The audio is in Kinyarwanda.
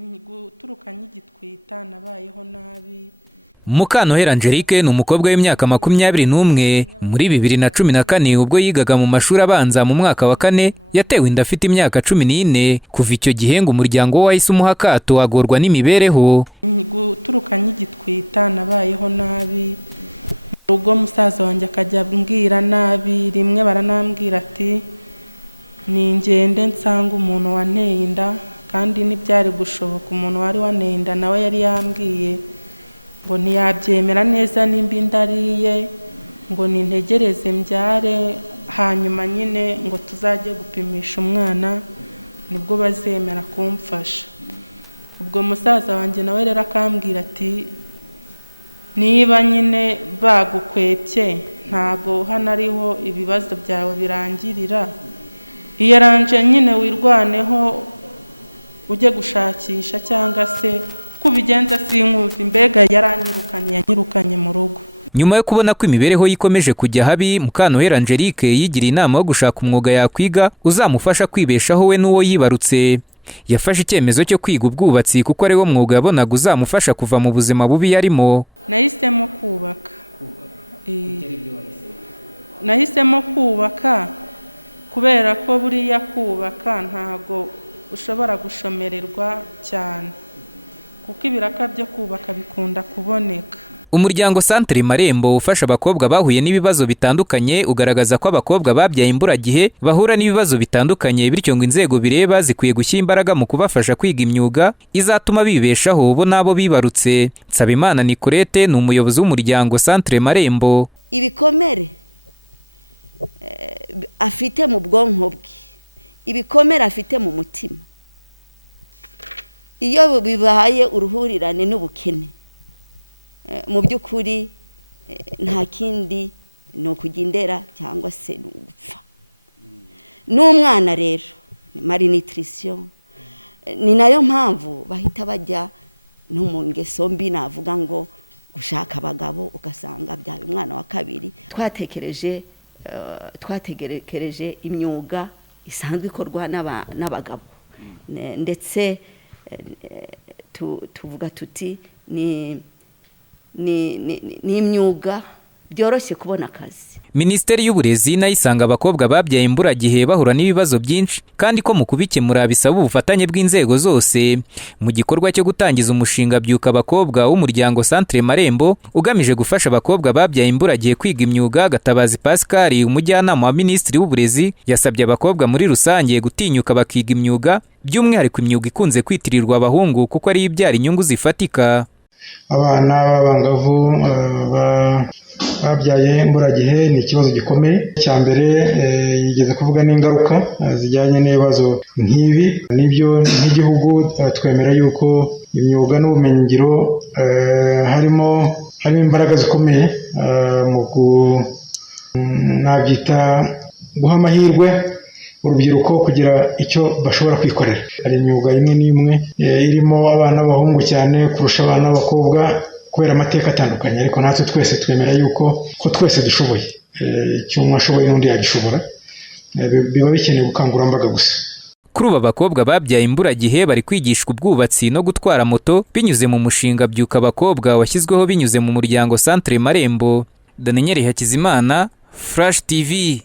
guturuka nk'igitwita nabayeho nabi. Mukantohera Angelique ni umukobwa w'imyaka 21 muri 2014 ubwo yigaga mu mashuri abanza mu mwaka wa 4 yatewe inda afite imyaka 14. Kuva icyo gihe ngo umuryango we wahise umuha akato agorwa n'imibereho. Guturuka nk'igitwita nabayeho nabi. Ubwo musaza wanjye akajya ambwira nabi, rimwe baranambwira ati ni ngende nsanga umuntu wanteye inda, kandi n'ibyari gushoboka umuntu wari wanteye inda nawe yari yambwiye ngo ntiyabyemera neza nimba indariye, ngo nintegereze mbyare hanyuma nyine ngo tuzajye gupimisha umwana nibwo bazemera kumfasha. Ubwo musaza wanjye nawe rero akambwira ati niba nyine bagukwepye ntago hano ariho ibibazo byawe birangirira, iyaranje nyine wirwaneho ujye gushakisha cyangwa se kubigenza sinkuzi. Mbega yanyirukanye mu rugo. Nyuma yo kubona ko imibereho yikomeje kujya habi, Mukantohera Angelique yigira inama yo gushaka umwuga yakwiga uzamufasha kwibeshaho we n'uwo yibarutse. Yafashe icyemezo cyo kwiga ubwubatsi kuko ari wo mwuga yabonaga uzamufasha kuva mu buzima bubi yarimo. Nahisemo kubaka. Nahisemo kubaka kubera ko buriya kubaka ntago ushobora gushomererwa cyane, kuko ibiraka byo kubaka bikunda kuboneka. Umuryango Centre Marembo ufasha abakobwa bahuye n'ibibazo bitandukanye ugaragaza ko abakobwa babyaye imburagihe bahura n'ibibazo bitandukanye, bityo ngo inzego bireba zikwiye gushyira imbaraga mu kubafasha kwiga imyuga izatuma bibeshaho bo nabo bibarutse. Nsabimana Nicolette ni umuyobozi w'umuryango Centre Marembo. Ibikomere afite mu bwonko bwe, ibikomere afite mu mutima, iyo bibaye uruhurirane n'ubukene, mu by'ukuri nta kindi ni ukugendera cyangwa se n'upfa. N'umwana rero malnutrition ni nayo mpamvu bahita bajya no mu ngeso mbi, navuga ngo gushaka abagabo ugasanga byaye umwana wa kabiri. Twategerekereje imyuga isanzwe ikorwa n'abagabo, ndetse tuvuga tuti ni imyuga byoroshye kubona akazi. Minisiteri y'Uburezi nayo isanga abakobwa babyaye imburagihe bahura n'ibibazo byinshi, kandi ko mu kubikemura bisaba ubufatanye bw'inzego zose. Mu gikorwa cyo gutangiza umushinga byuka abakobwa w'umuryango Centre Marembo ugamije gufasha abakobwa babyaye imburagihe kwiga imyuga, Gatabazi Pascal umujyanama wa Minisitiri w'Uburezi yasabye abakobwa muri rusange gutinyuka bakiga imyuga, by'umwihariko imyuga ikunze kwitirirwa abahungu kuko ari ibyara inyungu zifatika. Abana b'abangavu babyaye imburagihe ni ikibazo gikomeye. Cya mbere yigeze kuvuga n'ingaruka zijyanye n'ibibazo nk'ibi. Nibyo nk'igihugu twemera yuko imyuga n'ubumenyingiro harimo imbaraga zikomeye mu nabyita guha amahirwe urubyiruko kugira icyo bashobora kwikorera. Hari imyuga imwe n'imwe irimo abana b'abahungu cyane kurusha abana b'abakobwa kubera amateka atandukanye, ariko natwe twese twemera yuko twese dushoboye. Icyo umwe ashoboye n'undi yagishobora. Biba bikeneye ubukangurambaga gusa. Kuri ubu abakobwa babyaye imburagihe bari kwigishwa ubwubatsi no gutwara moto binyuze mu mushinga byuka abakobwa washyizweho binyuze mu muryango Centre Marembo. Daniel Hakizimana, Flash TV.